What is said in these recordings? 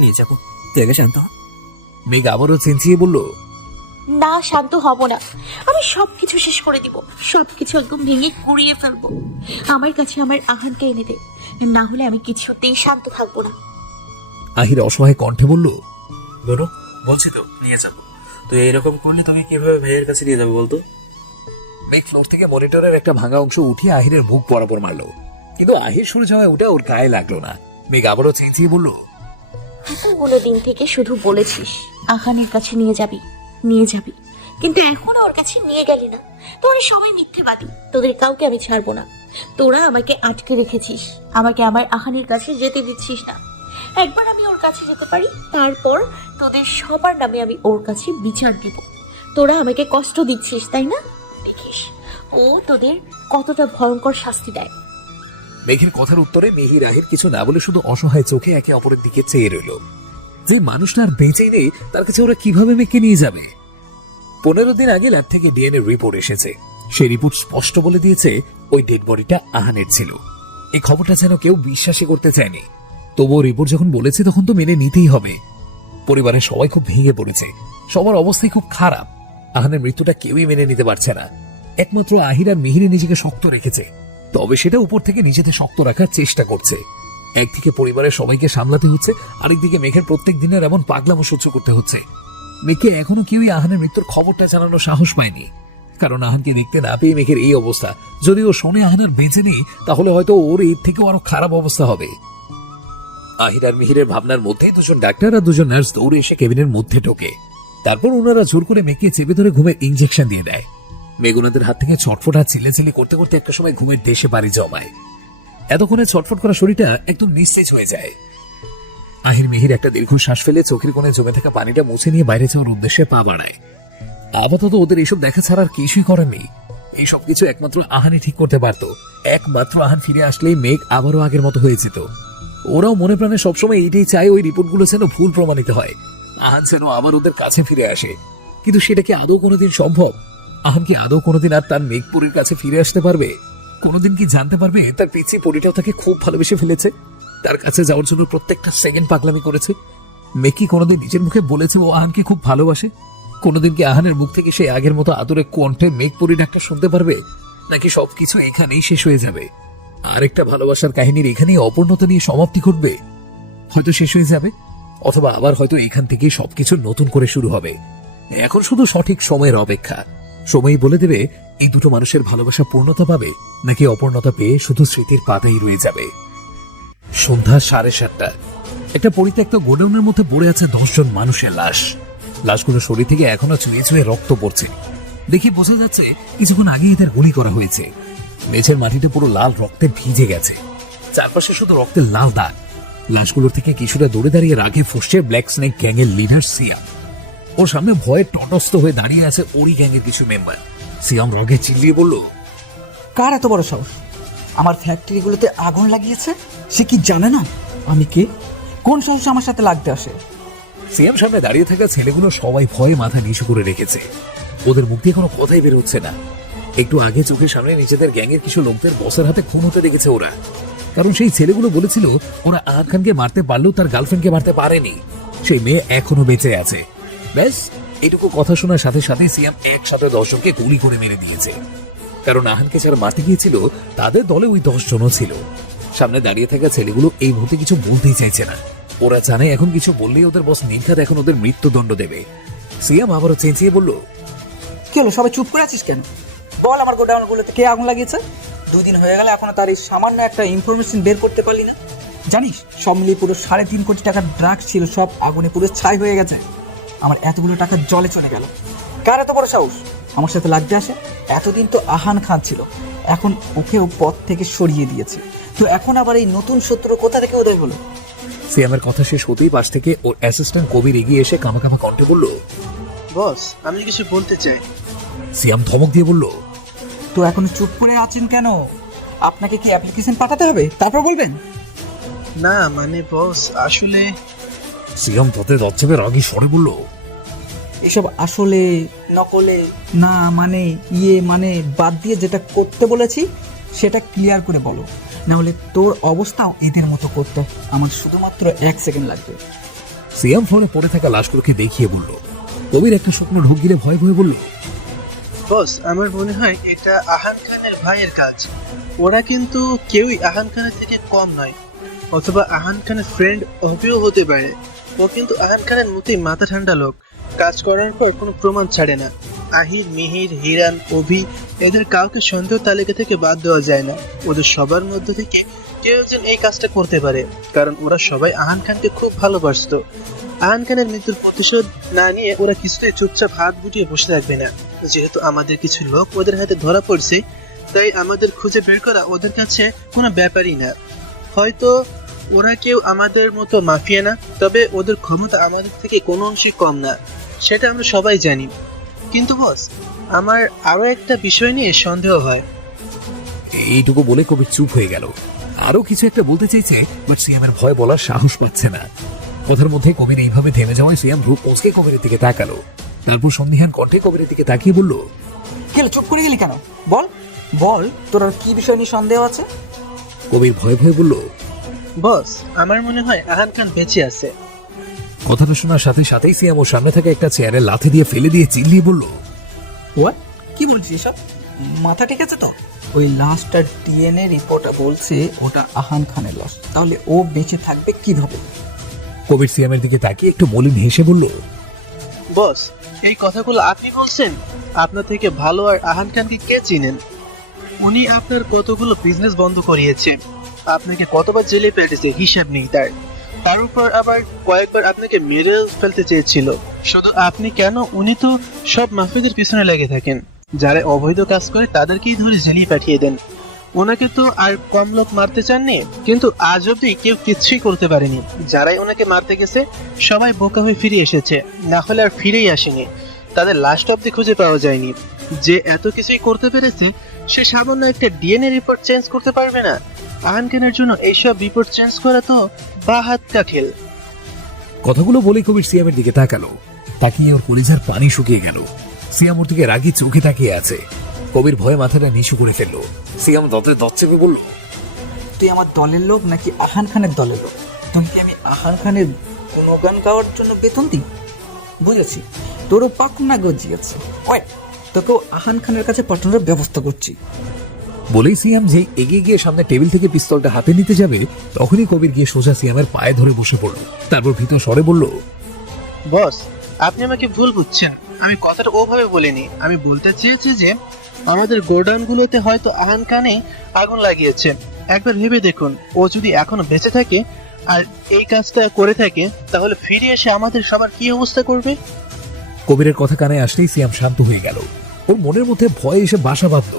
নিয়ে যাবো, তুই আগে শান্ত হ। মেঘ আবারও চেঁচিয়ে বলল, না, শান্ত হব না। আমি সবকিছু শেষ করে দিব, সবকিছু একদম ভেঙে গুড়িয়ে ফেলবো। আমার কাছে আমার আহানকে এনে দে, না হলে আমি কিছুতেই শান্ত থাকবো না। আহির অসহায় কণ্ঠে বলল, বলো, বলছি তো নিয়ে যাবো। তুই এরকম করলে তুমি কিভাবে ভাইয়ের কাছে নিয়ে যাবে বলতো? মেঘ ফ্লোর থেকে মনিটরের একটা ভাঙা অংশ উঠিয়ে আহিরের মুখ বরাবর মারলো, কিন্তু আহির সরে যাওয়ায় ওটা ওর গায়ে লাগলো না। মেঘ আবারও চেঁচিয়ে বলল, এতগুলো দিন থেকে শুধু বলেছিস আহানের কাছে নিয়ে যাবি, নিয়ে যাবি, কিন্তু এখনো ওর কাছে নিয়ে গেলি না। তোরা সবাই মিথ্যেবাদী, তোদের কাউকে আমি ছাড়বো না। তোরা আমাকে আটকে রেখেছিস, আমাকে আমার আহানের কাছে যেতে দিচ্ছিস না। একবার আমি ওর কাছে যেতে পারি, তারপর তোদের সবার নামে আমি ওর কাছে বিচার দিব। তোরা আমাকে কষ্ট দিচ্ছিস, তাই না? দেখিস ও তোদের কতটা ভয়ঙ্কর শাস্তি দেয়। মেঘের কথার উত্তরে মিহির আহির কিছু না বলে শুধু অসহায় চোখে একে অপরের দিকে চেয়ে রইল। যে মানুষটা আর বেঁচেই নেই, তার কাছে ওরা কিভাবে মেঘকে নিয়ে যাবে? 15 দিন আগে ল্যাব থেকে ডিএনএ রিপোর্ট এসেছে। সেই রিপোর্ট স্পষ্ট বলে দিয়েছে ওই ডেড বডিটা আহানের ছিল। এই খবরটা যেন কেউ বিশ্বাসই করতে চায়নি, তবুও রিপোর্ট যখন বলেছে তখন তো মেনে নিতেই হবে। পরিবারের সবাই খুব ভেঙে পড়েছে, সবার অবস্থাই খুব খারাপ। আহানের মৃত্যুটা কেউই মেনে নিতে পারছে না। একমাত্র আহির আর মিহিরে নিজেকে শক্ত রেখেছে, তবে সেটা উপর থেকে নিজেদের শক্ত রাখার চেষ্টা করছে। একদিকে পরিবারের সবাইকে সামলাতে হচ্ছে, আরেকদিকে মেঘের প্রত্যেক দিনের এমন পাগলামো সহ্য করতে হচ্ছে। মেঘকে এখনো কেউই আহানের মৃত্যুর খবরটা জানানোর সাহস পায়নি, কারণ আহানকে দেখতে না পেয়ে মেঘের এই অবস্থা। যদি ও শোনে আহানের বেঁচে নেই, তাহলে হয়তো ওর এর থেকেও আরো খারাপ অবস্থা হবে। আহির আর মিহিরের ভাবনার মধ্যেই দুজন ডাক্তার আর দুজন নার্স দৌড়ে এসে কেবিনের মধ্যে ঢোকে। তারপর ওনারা জোর করে মেঘকে চেপে ধরে ঘুমের ইঞ্জেকশন দিয়ে দেয়। মেঘ ওনাদের হাত থেকে ছটফট আর চিল্লাচিল্লি করতে করতে একটা সময় ঘুমের দেশে পাড়ি জমায়। এতক্ষণে ছটফট করা শরীরটা একদম নিস্তেজ হয়ে যায়। আহির মিহির একটা দীর্ঘ শ্বাস ফেলে চোখের কোণে জমে থাকা পানিটা মুছে নিয়ে বাইরে যাওয়ার উদ্দেশ্যে পা বাড়ায়। আপাতত ওদের এইসব দেখা ছাড়া আর কিছুই করার নেই। এই সবকিছু একমাত্র আহানই ঠিক করতে পারত। একমাত্র আহান ফিরে আসলেই মেঘ আবারও আগের মতো হয়ে যেত। ওরাও মনে প্রাণে সবসময় এইটাই চায়, ওই রিপোর্টগুলো যেন ভুল প্রমাণিত হয়, আহান যেন আবার ওদের কাছে ফিরে আসে। কিন্তু সেটা কি আদৌ কোনোদিন সম্ভব? আহান কি আদৌ কোনোদিন আর তার মেঘপুরীর কাছে ফিরে আসতে পারবে? কোনোদিন কি জানতে পারবে তার পিছিয়ে পরিটাও তাকে খুব ভালোবেসে ফেলেছে, তার কাছে যাওয়ার জন্য প্রত্যেকটা সেকেন্ড পাগলামি করেছে? মেঘ কি কোনোদিন নিজের মুখে বলেছে ও আহানকে খুব ভালোবাসে? কোনোদিন কি আহানের মুখ থেকে সেই আগের মতো আদরে কণ্ঠে মেঘপুরী ডাকটা শুনতে পারবে? নাকি সবকিছু এখানেই শেষ হয়ে যাবে? আরেকটা ভালোবাসার কাহিনীর এখানেই অপূর্ণতা নিয়ে সমাপ্তি ঘটবে? হয়তো শেষ হয়ে যাবে, অথবা আবার হয়তো এখান থেকেই সবকিছু নতুন করে শুরু হবে। এখন শুধু সঠিক সময়ের অপেক্ষা। সময়ই বলে দেবে এই দুটো মানুষের ভালোবাসা পূর্ণতা পাবে, নাকি অপূর্ণতা পেয়ে শুধু স্মৃতির পাতাই রয়ে যাবে। সন্ধ্যা 7:30। একটা পরিত্যক্ত গোডাউনের মধ্যে পড়ে আছে 10 জন মানুষের লাশ। লাশগুলো শরীর থেকে এখনো চুয়ে চুয়ে রক্ত পড়ছে। দেখে বোঝা যাচ্ছে কিছুক্ষণ আগে এদের গুলি করা হয়েছে। মেঝের মাটিটা পুরো লাল রক্তে ভিজে গেছে, চারপাশে শুধু রক্তের লাল দাগ। লাশগুলোর থেকে কিছুটা দূরে দাঁড়িয়ে রাগে ফুঁসছে ব্ল্যাক স্নেক গ্যাংয়ের লিডার সিয়াম। ওর সামনে ভয়ে তটস্থ হয়ে দাঁড়িয়ে আছে ওরই গ্যাংয়ের কিছু মেম্বার। সিয়াম রগে চিল্লিয়ে বলল, কার এত বড় সাহস আমার ফ্যাক্টরিগুলোতে আগুন লাগিয়েছে? সে কি জানে না আমি কে? কোন সাহস আমার সাথে লাগতে আসে? সিয়াম সামনে দাঁড়িয়ে থাকা ছেলেগুলো সবাই ভয়ে মাথা নিচু করে রেখেছে। ওদের মুখ দিয়ে কোনো কথাই বের হচ্ছে না। একটু আগে চোখের সামনে নিজেদের গ্যাংয়ের কিছু লোকদের বসের হাতে খুন হতে দেখেছে ওরা। কারণ সেই ছেলেগুলো বলেছিল ওরা আহান খানকে মারতে পারলেও তার গার্লফ্রেন্ডকে মারতে পারেনি। সেই মেয়ে এখনো বেঁচে আছে। ব্যাস এটুকু কথা শোনার সাথে সাথে সিয়াম একসাথে 10 জনকে গুলি করে মেরে দিয়েছে। কারণ আহানকে যারা মারতে গিয়েছিল তাদের দলে ওই 10 জনও ছিল। সামনে দাঁড়িয়ে থাকা ছেলেগুলো এই মুহূর্তে কিছু বলতেই চাইছে না। ওরা জানে এখন কিছু বললেই ওদের বস নির্ঘাত এখন ওদের মৃত্যুদণ্ড দেবে। সিয়াম আবারও চেঁচিয়ে বলল, কি হলো, সবাই চুপ করে আছিস কেন? বল আমার গোডাউনগুলোতে কে আগুন লাগিয়েছে? 2 দিন হয়ে গেল এখনো তার এই সামান্য একটা ইনফরমেশন বের করতে পারলি না। জানিস সব মিলিয়ে পুরো 3.5 কোটি টাকার ড্রাগস ছিল, সব আগুনে পুরো ছাই হয়ে গেছে। আমার এতগুলো টাকা জলে চলে গেল। কার এত বড় সাহস আমার সাথে লাগতে আসে? এতদিন তো আহান খান ছিল, এখন ওকেও পথ থেকে সরিয়ে দিয়েছে, তো এখন আবার এই নতুন শত্রু কোথা থেকে উদয় হলো? সিয়ামের কথা শেষ হতেই পাশ থেকে ওর অ্যাসিস্ট্যান্ট কবির এগিয়ে এসে কামা কামা কণ্ঠে বলল, বস, আমি কিছু বলতে চাই। সিয়াম ধমক দিয়ে বলল, তো এখন চুপ করে আছেন কেন? আপনাকে কি অ্যাপ্লিকেশন পাঠাতে হবে, তারপর বলবেন? না মানে বস, আসলে সিয়াম তাতে দচ্ছেপে রাগী স্বরে বলল, এসব আসলে নকলে না মানে মানে বাদ দিয়ে যেটা করতে বলেছি সেটা ক্লিয়ার করে বলো, না হলে তোর অবস্থাও এদের মতো করতে আমার শুধুমাত্র 1 সেকেন্ড লাগবে। সিয়াম ফোনে পড়ে থাকা লাশগুলোকে দেখিয়ে বলল। কবির একটা স্বপ্ন ঢুক গিলে ভয়ে ভয়ে বলল, বস আমার মনে হয় এটা আহান খানের ভাইয়ের কাজ। ওরা কিন্তু কেউই আহান খানের থেকে কম নয়, অথবা আহান খানের ফ্রেন্ড হবেও হতে পারে। ও কিন্তু আহান খানের মতোই মাথা ঠান্ডা লোক, কাজ করার পর কোনো প্রমাণ ছাড়ে না। আহির, মিহির, হিরান, অভি এদের কাউকে সন্দেহ তালিকা থেকে বাদ দেওয়া যায় না। ওদের সবার মধ্যে থেকে কেউ একজন এই কাজটা করতে পারে, কারণ ওরা সবাই আহান খানকে খুব ভালোবাসতো। আহান খানের মৃত্যুর প্রতিশোধ না নিয়ে ওরা কিছুতেই চুপচাপ হাত গুটিয়ে বসে থাকবে না। যেহেতু আমাদের কিছু লোক ওদের হাতে ধরা পড়ছে, তাই আমাদের খুঁজে বের করা ওদের কাছে কোনো ব্যাপারই না। হয়তো ওরা কেউ আমাদের মতো মাফিয়া না, তবে ওদের ক্ষমতা আমাদের থেকে কোনো অংশে কম না, সেটা আমরা সবাই জানি। কিন্তু বস, আমার আরো একটা বিষয় নিয়ে সন্দেহ হয়। এইটুকু বলে কবির চুপ হয়ে গেল। আরো কিছু একটা বলতে চাইছে, বাট সিয়ামের ভয় বলার সাহস পাচ্ছে না। কথার মধ্যে কবির এইভাবে থেমে যাওয়ায় সিয়াম ভ্রু কোঁচকে কবিরের দিকে তাকালো। তারপর সন্দিহান কণ্ঠে কবিরের দিকে তাকিয়ে বলল, কি হলো, চুপ করে গেলি কেন? বল বল, তোর আর কি বিষয় নিয়ে সন্দেহ আছে? কবির ভয়ে ভয়ে বলল, বস আমার মনে হয় আহান খান বেঁচে আছে। কথাটা শোনার সাথে সাথেই সিয়াম ওর সামনে থাকা একটা চেয়ারে লাথি দিয়ে ফেলে দিয়ে চিল্লিয়ে বলল, হোয়াট? কি বলছিস এসব? মাথা ঠিক আছে তো? ওই লাশটার ডিএনএ রিপোর্টটা বলছে ওটা আহান খানের লাশ, তাহলে ও বেঁচে থাকবে কিভাবে? কবির সিয়ামের দিকে তাকিয়ে একটু মলিন হেসে বলল, বস এই কথাগুলো আপনি বলছেন? আপনার থেকে ভালো আর আহান খানকে কে চিনেন? উনি আপনার কতগুলো বিজনেস বন্ধ করিয়েছে, আপনাকে কতবার জেলে পেটেছে হিসাব নেই তার। তার উপর আবার কয়েকবার আপনাকে মেরে ফেলতে চেয়েছিল। শুধু আপনি কেন, উনি তো সব মাফিয়াদের পিছনে লেগে থাকেন। যারা অবৈধ কাজ করে তাদেরকেই ধরে জেলে পাঠিয়ে দেন। ওনাকে তো আর কম লোক মারতে চাননি, কিন্তু আজ অব্দি কেউ কিচ্ছুই করতে পারেনি। যারাই ওনাকে মারতে গেছে সবাই বোকা হয়ে ফিরে এসেছে, না হলে আর ফিরেই আসেনি। তাদের লাস্ট অব্দি খুঁজে পাওয়া যায়নি। যে এত কিছুই করতে পেরেছে, সে সামান্য একটা ডিএনএ রিপোর্ট চেঞ্জ করতে পারবে না? আহান খানের জন্য এইসব রিপোর্ট চেঞ্জ করা তো বা হাত কাঠেল। কথাগুলো বলে কবির সিয়ামের দিকে তাকালো। তাকিয়ে ওর কলিজার পানি শুকিয়ে গেল। সিয়াম ওর দিকে রাগি চোখে তাকিয়ে আছে। কবির ভয়ে মাথাটা নিচু করে ফেললো। সিয়াম দতে দত চেপে বলল, তুই আমার দলের লোক নাকি আহান খানের দলের লোক? তোকে কি আমি আহান খানের গুণগান গাওয়ার জন্য বেতন দিই? বুঝেছি, তোরও পাক না গজিয়েছে। ওয়েট, তোকেও আহান খানের কাছে পাঠানোর ব্যবস্থা করছি। বলেই সিয়াম যে এগিয়ে গিয়ে সামনে টেবিল থেকে পিস্তলটা হাতে নিতে যাবে, তখনই কবির গিয়ে সোজা সিয়ামের পায়ে ধরে বসে পড়ল। তারপর ভীত স্বরে বলল, বস আপনি আমাকে ভুল বুঝছেন। আমি কথাটা ওভাবে বলিনি। আমি বলতে চেয়েছি যে আমাদের গোডাউনগুলোতে হয়তো আহান খানে আগুন লাগিয়েছে। একবার ভেবে দেখুন, ও যদি এখনো বেঁচে থাকে আর এই কাজটা করে থাকে, তাহলে ফিরে এসে আমাদের সবার কি অবস্থা করবে? কবিরের কথা কানে আসলেই সিয়াম শান্ত হয়ে গেল। ওর মনের মধ্যে ভয় এসে বাসা বাঁধল,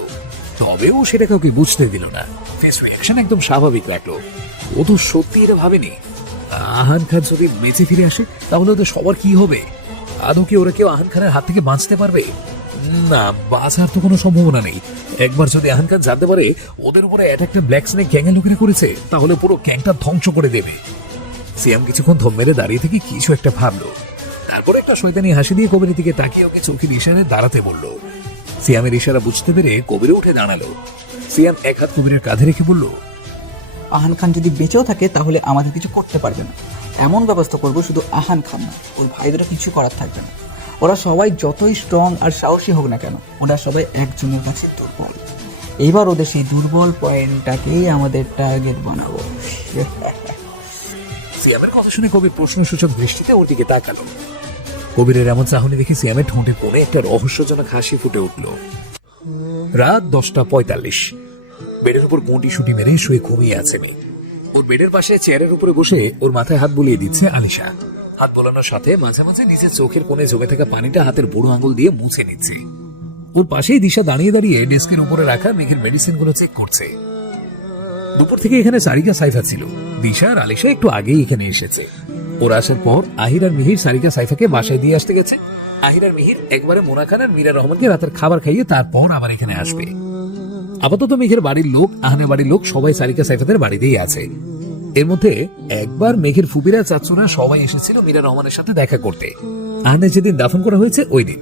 তবেও সেটা কাউকে বুঝতে দিল না। ফেস রিঅ্যাকশন একদম স্বাভাবিক রাখলো। ও তো সত্যি এটা ভাবেনি আহান খান যদি বেঁচে ফিরে আসে তাহলে ওদের সবার কি হবে। আদৌ কি ওরা কেউ আহান খানের হাত থেকে বাঁচতে পারবে? না, বাঁচার তো কোনো সম্ভাবনা নেই। একবার যদি আহান খান জানতে পারে ওদের উপরে অ্যাটাকটা ব্ল্যাক স্নেক গ্যাংয়ের লোকেরা করেছে, তাহলে পুরো গ্যাংটা ধ্বংস করে দেবে। সিয়াম কিছুক্ষণ থম মেরে দাঁড়িয়ে থেকে কিছু একটা ভাবলো। তারপর একটা শয়তানি হাসি দিয়ে কবিরের দিকে তাকিয়ে ওকে চোখের ইশারায় দাঁড়াতে বলল। সিয়ামের ইশারা বুঝতে পেরে কবির উঠে দাঁড়ালো। সিয়াম এক হাত কবিরের কাঁধে রেখে বলল, আহান খান যদি বেঁচেও থাকে তাহলে আমাদের কিছু করতে পারবে না। এমন ব্যবস্থা করবো শুধু আহান খান না, ওর ভাইদেরও কিছু করার থাকবে না। ওরা সবাই যতই স্ট্রং আর সাহসী হোক না কেন, ওরা সবাই একজনের কাছে দুর্বল। এইবার ওদের সেই দুর্বল পয়েন্টটাকেই আমাদের টার্গেট বানাবো। সিয়ামের কথা শুনে কবির প্রশ্নসূচক দৃষ্টিতে ওর দিকে তাকালো। কবিরের এমন চাহনি দেখে সিয়ামের ঠোঁটে কোণে একটা রহস্যজনক হাসি ফুটে উঠল। রাত 10:45। বেডের উপর গুঁটি শুটি মেরে শুয়ে ঘুমিয়ে আছে মেয়ে। ওর বেডের পাশে চেয়ারের উপরে বসে ওর মাথায় হাত বুলিয়ে দিচ্ছে আলিশা। হাত বোলানোর সাথে মাঝে মাঝে নিজের চোখের কোণে জমে থাকা পানিটা হাতের বুড়ো আঙুল দিয়ে মুছে নিচ্ছে। ওর পাশেই দিশা দাঁড়িয়ে দাঁড়িয়ে ডেস্কের উপরে রাখা মেঘের মেডিসিনগুলো চেক করছে। দুপুর থেকে এখানে সারিকা সাইফা ছিল। দিশা আর আলিশা একটু আগেই এখানে এসেছে। ওর আসার পর আহির আর মিহির সারিকা সাইফাকে বাসায় দিয়ে আসতে গেছে। আহির আর মিহির একবারে মোনা খান আর মীরা রহমানকে রাতের খাবার খাইয়ে তারপর আবার এখানে আসবে। আপাতত মেঘের বাড়ির লোক, আহানের বাড়ির লোক সবাই সারিকা সাইফাদের বাড়িতেই আছে। এর মধ্যে একবার মেঘের ফুপিরা চাচুরা সবাই এসেছিল মীরা রহমানের সাথে দেখা করতে। আহানের যেদিন দাফন করা হয়েছে ওই দিন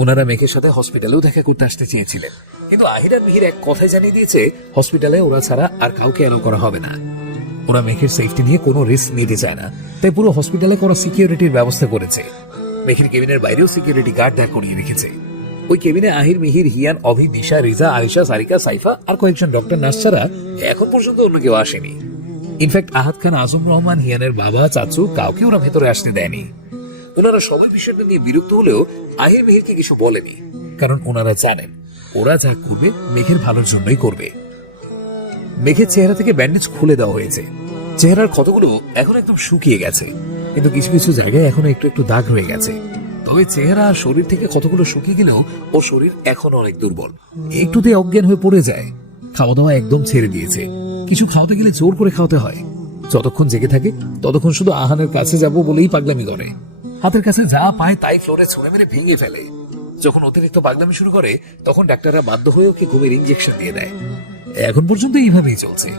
ওনারা মেঘের সাথে হসপিটালেও দেখা করতে আসতে চেয়েছিলেন, কিন্তু আহির আর মিহির এক কথাই জানিয়ে দিয়েছে হসপিটালে ওরা ছাড়া আর কাউকে এলাও করা হবে না। ওরা মেঘের সেফটি নিয়ে কোনো রিস্ক নিতে চায় না, তাই পুরো হসপিটালে কোনো সিকিউরিটির ব্যবস্থা করেছে। মেঘের কেবিনের বাইরেও সিকিউরিটি গার্ড দাঁড় করিয়ে রেখেছে। ওই কেবিনে আহির, মিহির, হিয়ান, অভি, দিশা, রিজা, আলিশা, সারিকা, সাইফা আর কয়েকজন ডক্টর নার্স ছাড়া এখন পর্যন্ত অন্য কেউ আসেনি। ইনফ্যাক্ট আহাদ খান, আজম রহমান, হিয়ানের বাবা, চাচু কাউকে ওরা ভেতরে আসতে দেয়নি। ওনারা সবাই বিষয়টা নিয়ে বিরক্ত হলেও আহির মেহেরকে কিছু বলেনি, কারণ ওনারা জানেন ওরা যা করবে মেঘের ভালোর জন্যই করবে। মেঘের চেহারা থেকে ব্যান্ডেজ খুলে দেওয়া হয়েছে। চেহারার ক্ষতগুলো এখন একদম শুকিয়ে গেছে, কিন্তু কিছু কিছু জায়গায় এখনো একটু একটু দাগ রয়ে গেছে। তবে চেহারা আর শরীর থেকে ক্ষতগুলো শুকিয়ে গেলেও ওর শরীর এখনো অনেক দুর্বল, একটুতে অজ্ঞান হয়ে পড়ে যায়। খাওয়া দাওয়া একদম ছেড়ে দিয়েছে, কিছু খাওয়াতে গেলে জোর করে খাওয়াতে হয়। যতক্ষণ জেগে থাকে ততক্ষণ শুধু আহানের কাছে যাব বলেই পাগলামি করে। হাতের কাছে যা পায় তাই ফ্লোরে ছুঁড়ে মেরে ভেঙে ফেলে। যখন অতিরিক্ত পাগলামি শুরু করে তখন ডাক্তাররা বাধ্য হয়ে ওকে ঘুমের ইঞ্জেকশন দিয়ে দেয়। এখন পর্যন্ত এইভাবেই চলছে,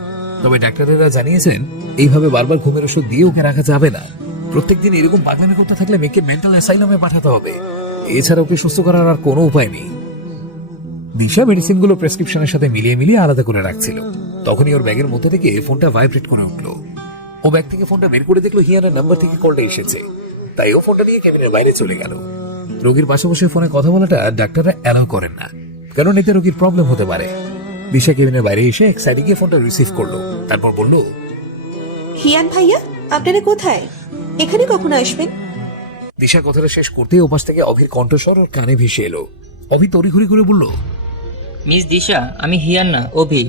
তবে ডাক্তারেরা জানিয়েছেন এইভাবে বারবার ঘুমের ওষুধ দিয়ে ওকে রাখা যাবে না। প্রত্যেকদিন এরকম পাগলামি করতে থাকলে মেয়েকে মেন্টাল অ্যাসাইলামে পাঠাতে হবে, এছাড়া ওকে সুস্থ করার আর কোনো উপায় নেই। দিশা মেডিসিনগুলো প্রেসক্রিপশনের সাথে মিলিয়ে মিলিয়ে আলাদা করে রাখছিল। তখনই ওর ব্যাগের মধ্যে থেকে ফোনটা ভাইব্রেট করে উঠলো। ও ব্যাগ থেকে ফোনটা বের করে দেখলো হিয়ানের নাম্বার থেকে কলটা এসেছে, তাই ও ফোনটা নিয়ে কেবিনের বাইরে চলে গেল। রোগীর পাশে বসে ফোনে কথা বলাটা ডাক্তাররা অ্যালাউ করেন না, কারণ এতে রোগীর প্রবলেম হতে পারে। দিশা কেবিনের বাইরে এসে এক সাইডে গিয়ে ফোনটা রিসিভ করলো, তারপর বলল, হিয়ান ভাইয়া, আপনারা কোথায়? এখানে কখন আসবেন? দিশা কথাটা শেষ করতে ওপাশ থেকে অভির কণ্ঠস্বর ওর কানে ভেসে এলো। অভি তড়িঘড়ি করে বলল, মিস দিশা, আমি হিয়ান না, অভি।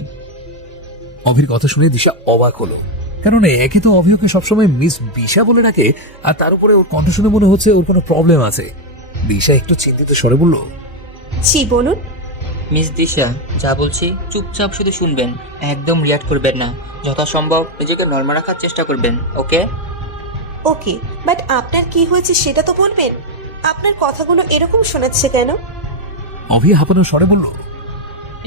অভির কথা শুনে দিশা অবাক হলো, কারণ একে তো অভি ওকে সবসময় মিস বিশা বলে ডাকে, আর তার উপরে ওর কণ্ঠ শুনে মনে হচ্ছে ওর কোনো প্রবলেম আছে। দিশা একটু চিন্তিত স্বরে বলল, জি বলুন। মিস দিশা, যা বলছি চুপচাপ শুধু শুনবেন, একদম রিয়াক্ট করবেন না। যথাসম্ভব নিজেকে নর্মাল রাখার চেষ্টা করবেন, ওকে? ওকে, বাট আপনার কি হয়েছে সেটা তো বলবেন। আপনার কথাগুলো এরকম শোনাচ্ছে কেন? অভি হাঁপানো স্বরে বলল,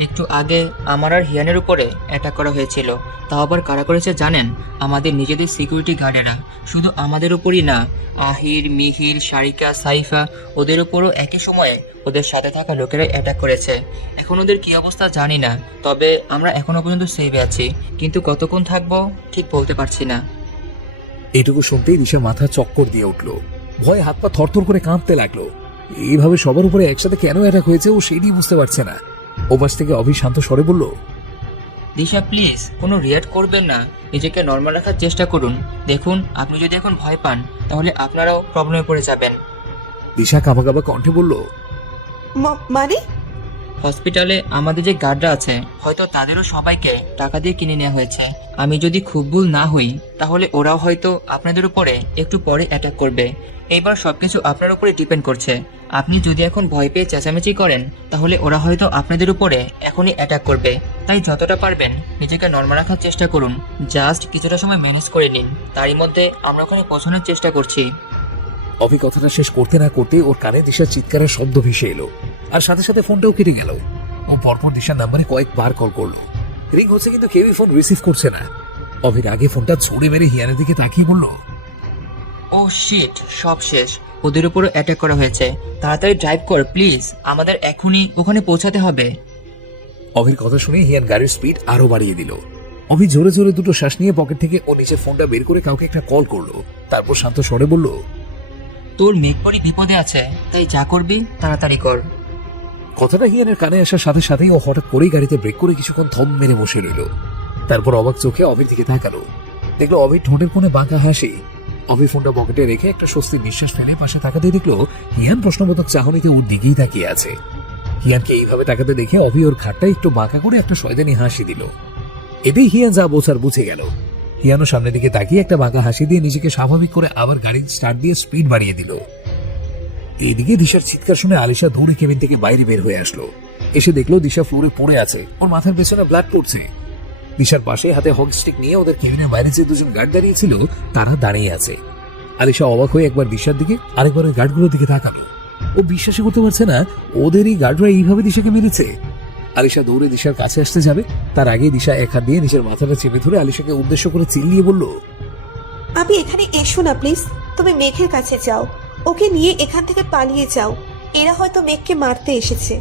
একটু আগে আমার আর হিয়ানের উপরে অ্যাটাক করা হয়েছিল। তাও আবার কারা করেছে জানেন? আমাদের নিজেদের সিকিউরিটি গার্ডেরা। শুধু আমাদের উপরই না, আহির, মিহির, সারিকা, সাইফা, ওদের উপরও একই সময়ে ওদের সাথে থাকা লোকেরা অ্যাটাক করেছে। এখন ওদের কি অবস্থা জানি না, তবে আমরা এখনো পর্যন্ত সেভে আছি, কিন্তু কতক্ষণ থাকবো ঠিক বলতে পারছি না। এটুকু শুনতেই দিশার মাথা চক্কর দিয়ে উঠল, ভয়ে হাত পা থরথর করে কাঁপতে লাগলো। এইভাবে সবার উপরে একসাথে কেন অ্যাটাক হয়েছে ও সেটাই বুঝতে পারছে না। ওপাশ থেকে অভি শান্ত স্বরে বলল, দিশা প্লিজ কোনো রিয়াক্ট করবেন না, নিজেকে নর্মাল রাখার চেষ্টা করুন। দেখুন, আপনি যদি এখন ভয় পান তাহলে আপনারাও প্রবলেমে পড়ে যাবেন। দিশা কাঁপা কাঁপা কণ্ঠে বলল, মানে? হসপিটালে আমাদের যে গার্ডরা আছে, হয়তো তাদেরও সবাইকে টাকা দিয়ে কিনে নেওয়া হয়েছে। আমি যদি খুব ভুল না হই তাহলে ওরাও হয়তো আপনাদের উপরে একটু পরে অ্যাটাক করবে। এইবার সবকিছু আপনার উপরে ডিপেন্ড করছে। আপনি যদি এখন ভয় পেয়ে চেঁচামেচি করেন তাহলে ওরা হয়তো আপনাদের উপরে এখনই অ্যাটাক করবে। তাই যতটা পারবেন নিজেকে নর্মাল রাখার চেষ্টা করুন। জাস্ট কিছুটা সময় ম্যানেজ করে নিন, তারই মধ্যে আমরা ওখানে পৌঁছানোর চেষ্টা করছি। অভি কথাটা শেষ করতে না করতে ওর কানে দিশার চিৎকারের শব্দ ভেসে এলো, আর সাথে সাথে ফোনটাও কেটে গেল। ও পরপর দিশার নাম্বারে কয়েকবার কল করলো, রিং হচ্ছে কিন্তু কেউই ফোন রিসিভ করছে না। অভির আগে ফোনটা ছুড়ে মেরে হিয়ানের দিকে তাকিয়ে বলল, ও শিট, সব শেষ। ওদের উপরও অ্যাটাক করা হয়েছে। তাড়াতাড়ি ড্রাইভ কর প্লিজ, আমাদের এখনই ওখানে পৌঁছাতে হবে। অভির কথা শুনে হিয়ান গাড়ির স্পিড আরো বাড়িয়ে দিল। অভি জোরে জোরে দুটো শ্বাস নিয়ে পকেট থেকে ও নিজের ফোনটা বের করে কাউকে একটা কল করলো, তারপর শান্ত স্বরে বলল, তোর মেঘপরি বিপদে আছে, তাই যা করবি তাড়াতাড়ি কর। কথাটা হিয়ানের কানে আসার সাথে সাথেই ও হঠাৎ করেই গাড়িতে ব্রেক করে কিছুক্ষণ থম মেরে বসে রইল। তারপর অবাক চোখে অভির দিকে তাকালো, দেখলো অভির ঠোঁটের কোণে বাঁকা হাসি। অভি ফোনটা পকেটে রেখে একটা স্বস্তির নিঃশ্বাস ফেলে পাশে তাকাতে দেখলো হিয়ান প্রশ্নবোধক চাহনিতে ওর দিকেই তাকিয়ে আছে। হিয়ানকে এইভাবে তাকাতে দেখে অভি ওর ঘাটটা একটু বাঁকা করে একটা শয়তানি হাসি দিল। এতেই হিয়ান যা বোঝার বুঝে গেল। হিয়ানো সামনের দিকে তাকিয়ে একটা বাঁকা হাসি দিয়ে নিজেকে স্বাভাবিক করে আবার গাড়ির স্টার্ট দিয়ে স্পিড বাড়িয়ে দিল। এইদিকে দিশার চিৎকার শুনে আলিশা দৌড়ে কেবিন থেকে বাইরে বের হয়ে আসলো। এসে দেখলো দিশা ফ্লোরে পড়ে আছে, ওর মাথার পেছনে ব্লাড পড়ছে। দিশার পাশে হাতে হকি স্টিক নিয়ে ওদের কেবিনের বাইরে যে দুজন গার্ড দাঁড়িয়ে ছিল তারা দাঁড়িয়ে আছে। আলিশা অবাক হয়ে একবার দিশার দিকে আরেকবার ওই গার্ডগুলোর দিকে তাকালো। ও বিশ্বাসই করতে পারছে না ওদের এই গার্ডরা এইভাবে দিশাকে মেরেছে। আলিশা দৌড়ে দিশার কাছে আসতে যাবে, তার আগে দিশা এক হাত দিয়ে নিজের মাথাটা চেপে ধরে আলিশাকে উদ্দেশ্য করে চিল্লিয়ে বলল, আপনি এখানে এসো না প্লিজ, তুমি মেঘের কাছে যাও, ওকে নিয়ে এখান থেকে পালিয়ে যাও। এরা হয়তো মেঘকে মারতে এসেছে।